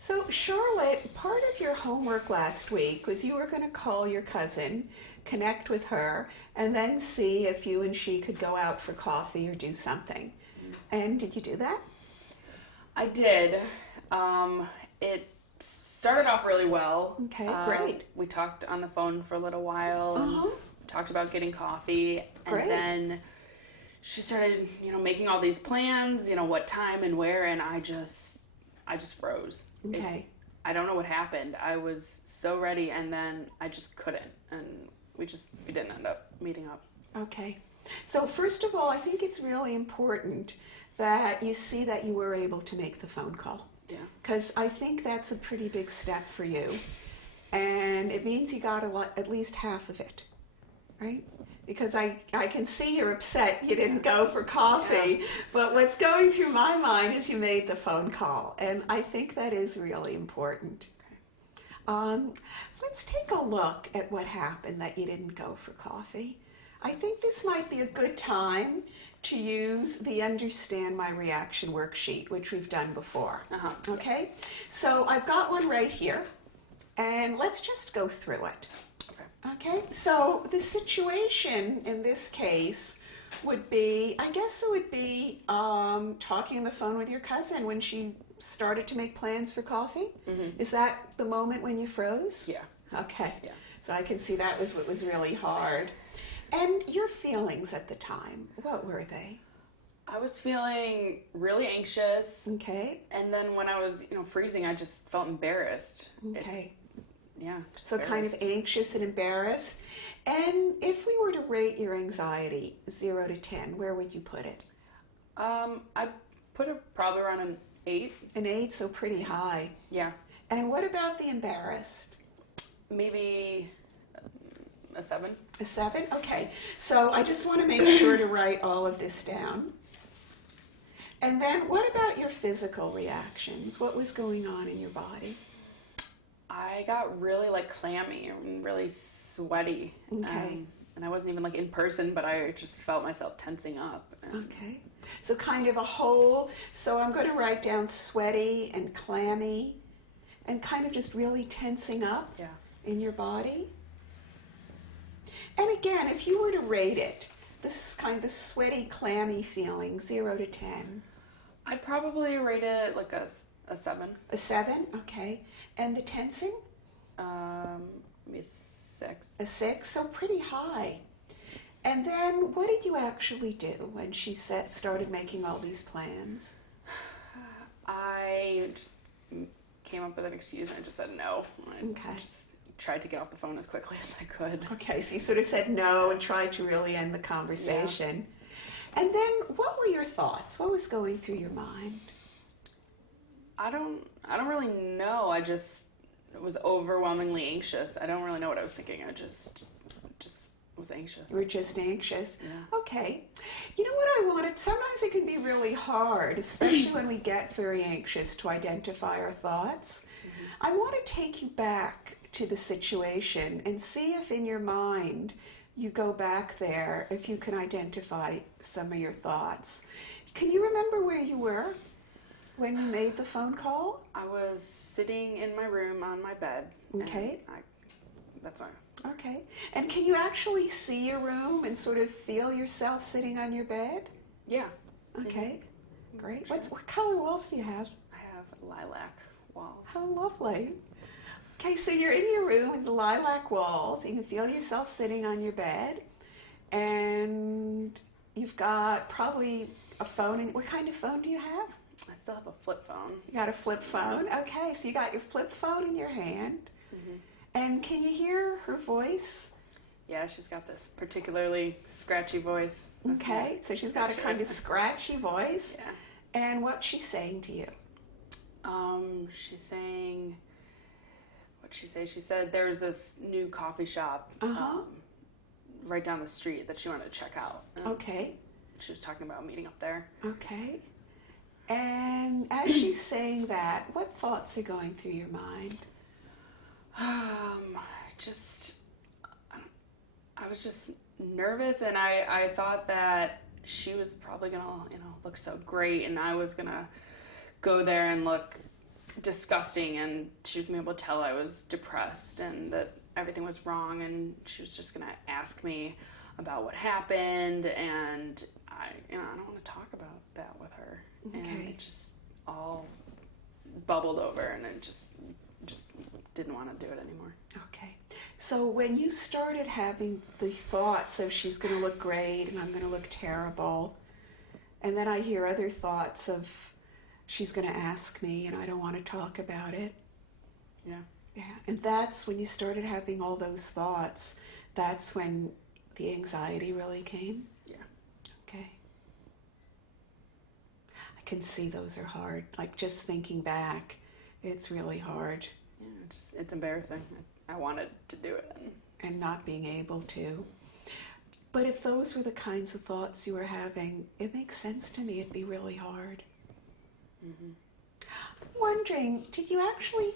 So, Charlotte, part of your homework last week was you were going to call your cousin, connect with her, and then see if you and she could go out for coffee or do something. And did you do that? I did. It started off really well. Okay, great. We talked on the phone for a little while and Uh-huh. talked about getting coffee. And Great. then she started, making all these plans, what time and where, and I just froze. Okay. I don't know what happened. I was so ready, and then I just couldn't, and we didn't end up meeting up. Okay. So, first of all, I think it's really important that you see that you were able to make the phone call. Yeah. Because I think that's a pretty big step for you. And it means you got at least half of it, right? Because I can see you're upset you didn't go for coffee, but what's going through my mind is you made the phone call, and I think that is really important. Let's take a look at what happened that you didn't go for coffee. I think this might be a good time to use the Understand My Reaction worksheet, which we've done before. Okay? So I've got one right here, and let's just go through it. Okay, so the situation in this case would be, I guess it would be talking on the phone with your cousin when she started to make plans for coffee. Mm-hmm. Is that the moment when you froze? Yeah. Okay. Yeah. So I can see that was what was really hard. And your feelings at the time, what were they? I was feeling really anxious. Okay. And then when I was, freezing, I just felt embarrassed. Okay. Just So kind of anxious and embarrassed. And if we were to rate your anxiety 0 to 10, where would you put it? I put it probably around an 8. An 8, so pretty high. Yeah. And what about the embarrassed? Maybe a 7. A 7? Okay. So I just want to make sure to write all of this down. And then what about your physical reactions? What was going on in your body? I got really clammy and really sweaty. Okay. And I wasn't even in person, but I just felt myself tensing up. Okay. So kind of a whole, so I'm going to write down sweaty and clammy and kind of just really tensing up in your body. And again, if you were to rate it, this kind of the sweaty, clammy feeling, 0 to 10. I'd probably rate it a 7. A 7? Okay. And the tensing? Maybe a 6. A 6, so pretty high. And then what did you actually do when she started making all these plans? I just came up with an excuse and I just said no. I just tried to get off the phone as quickly as I could. Okay, so you sort of said no and tried to really end the conversation. Yeah. And then what were your thoughts? What was going through your mind? I don't really know. I just was overwhelmingly anxious. I don't really know what I was thinking. I just was anxious. You were just anxious. Yeah. Okay. You know what I wanted? Sometimes it can be really hard, especially when we get very anxious, to identify our thoughts. I want to take you back to the situation and see if in your mind you go back there, if you can identify some of your thoughts. Can you remember where you were when you made the phone call? I was sitting in my room on my bed. Okay. That's why. Okay. And can you actually see your room and sort of feel yourself sitting on your bed? Yeah. Okay. Great. What color walls do you have? I have lilac walls. How lovely. Okay, so you're in your room with the lilac walls. You can feel yourself sitting on your bed. And you've got probably a phone. What kind of phone do you have? I still have a flip phone. You got a flip phone? Okay, so you got your flip phone in your hand. And can you hear her voice? Yeah, she's got this particularly scratchy voice. Okay, so she's got a kind of scratchy voice. Yeah. And what's she saying to you? She's saying, what'd she say? She said there's this new coffee shop right down the street that she wanted to check out. Okay. She was talking about meeting up there. Okay. And as she's saying that, what thoughts are going through your mind? I was just nervous, and I thought that she was probably gonna, look so great, and I was gonna go there and look disgusting, and she was able to tell I was depressed and that everything was wrong, and she was just gonna ask me about what happened, and I don't want to talk about that with her. Okay. And it just all bubbled over, and it just didn't want to do it anymore. Okay. So when you started having the thoughts of she's going to look great and I'm going to look terrible, and then I hear other thoughts of she's going to ask me and I don't want to talk about it. Yeah. Yeah. And that's when you started having all those thoughts. That's when the anxiety really came. Yeah. Okay. I can see those are hard. Like just thinking back, it's really hard. Yeah, it's embarrassing. I wanted to do it. And not being able to. But if those were the kinds of thoughts you were having, it makes sense to me it'd be really hard. Mm-hmm. I'm wondering, did you actually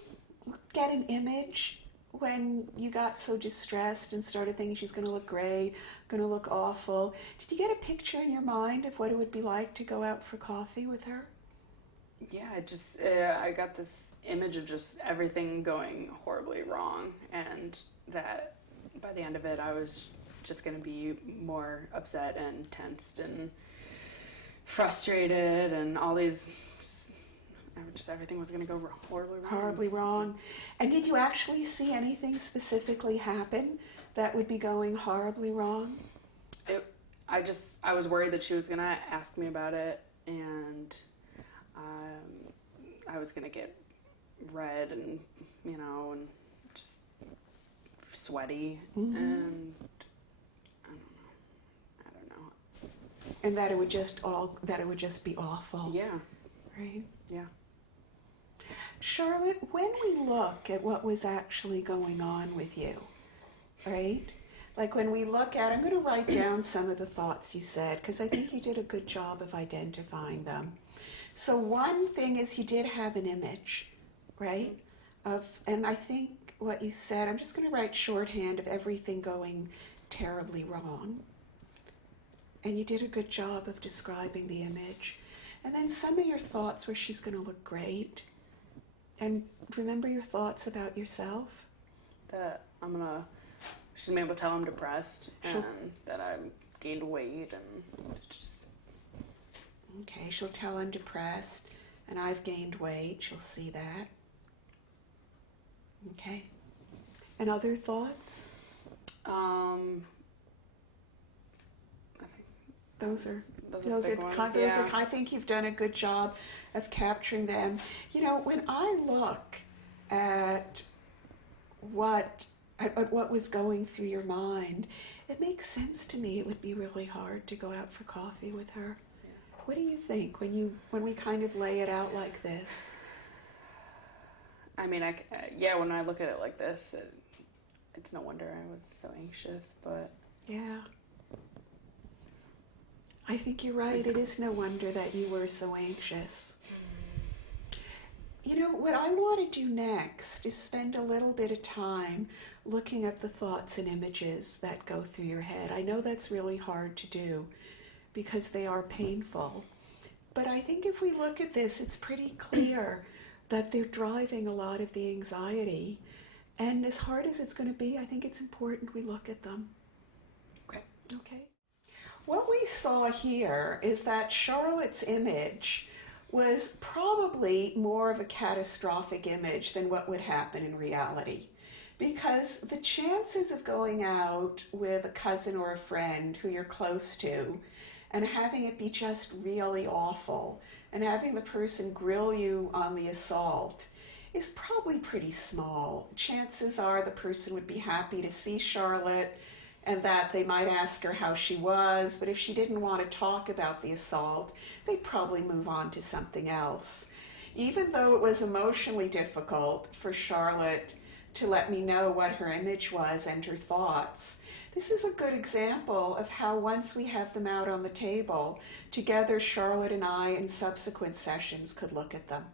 get an image when you got so distressed and started thinking she's going to look great, going to look awful? Did you get a picture in your mind of what it would be like to go out for coffee with her? Yeah, I got this image of just everything going horribly wrong, and that by the end of it, I was just going to be more upset and tensed and frustrated, and all these, just everything was going to go horribly wrong. Horribly wrong. And did you actually see anything specifically happen that would be going horribly wrong? I was worried that she was going to ask me about it, and I was going to get red and, and just sweaty. Mm-hmm. And I don't know. And that it would just be awful. Yeah. Right? Yeah. Charlotte, when we look at what was actually going on with you, right? Like when we look at, I'm going to write down some of the thoughts you said, because I think you did a good job of identifying them. So one thing is you did have an image, right? And I think what you said, I'm just going to write shorthand of everything going terribly wrong. And you did a good job of describing the image. And then some of your thoughts were she's going to look great. And remember your thoughts about yourself? That she's gonna be able to tell I'm depressed, and that I've gained weight, and just... Okay, she'll tell I'm depressed and I've gained weight. She'll see that. Okay. And other thoughts? I think those are big ones, yeah. I think you've done a good job of capturing them. When I look at what was going through your mind, it makes sense to me it would be really hard to go out for coffee with her. What do you think when we kind of lay it out like this? I mean, when I look at it like this, it's no wonder I was so anxious, but... Yeah. I think you're right. It is no wonder that you were so anxious. What I want to do next is spend a little bit of time looking at the thoughts and images that go through your head. I know that's really hard to do because they are painful. But I think if we look at this, it's pretty clear that they're driving a lot of the anxiety. And as hard as it's going to be, I think it's important we look at them. Okay. What we saw here is that Charlotte's image was probably more of a catastrophic image than what would happen in reality. Because the chances of going out with a cousin or a friend who you're close to and having it be just really awful and having the person grill you on the assault is probably pretty small. Chances are the person would be happy to see Charlotte and that they might ask her how she was, but if she didn't want to talk about the assault, they'd probably move on to something else. Even though it was emotionally difficult for Charlotte to let me know what her image was and her thoughts, this is a good example of how once we have them out on the table, together Charlotte and I in subsequent sessions could look at them.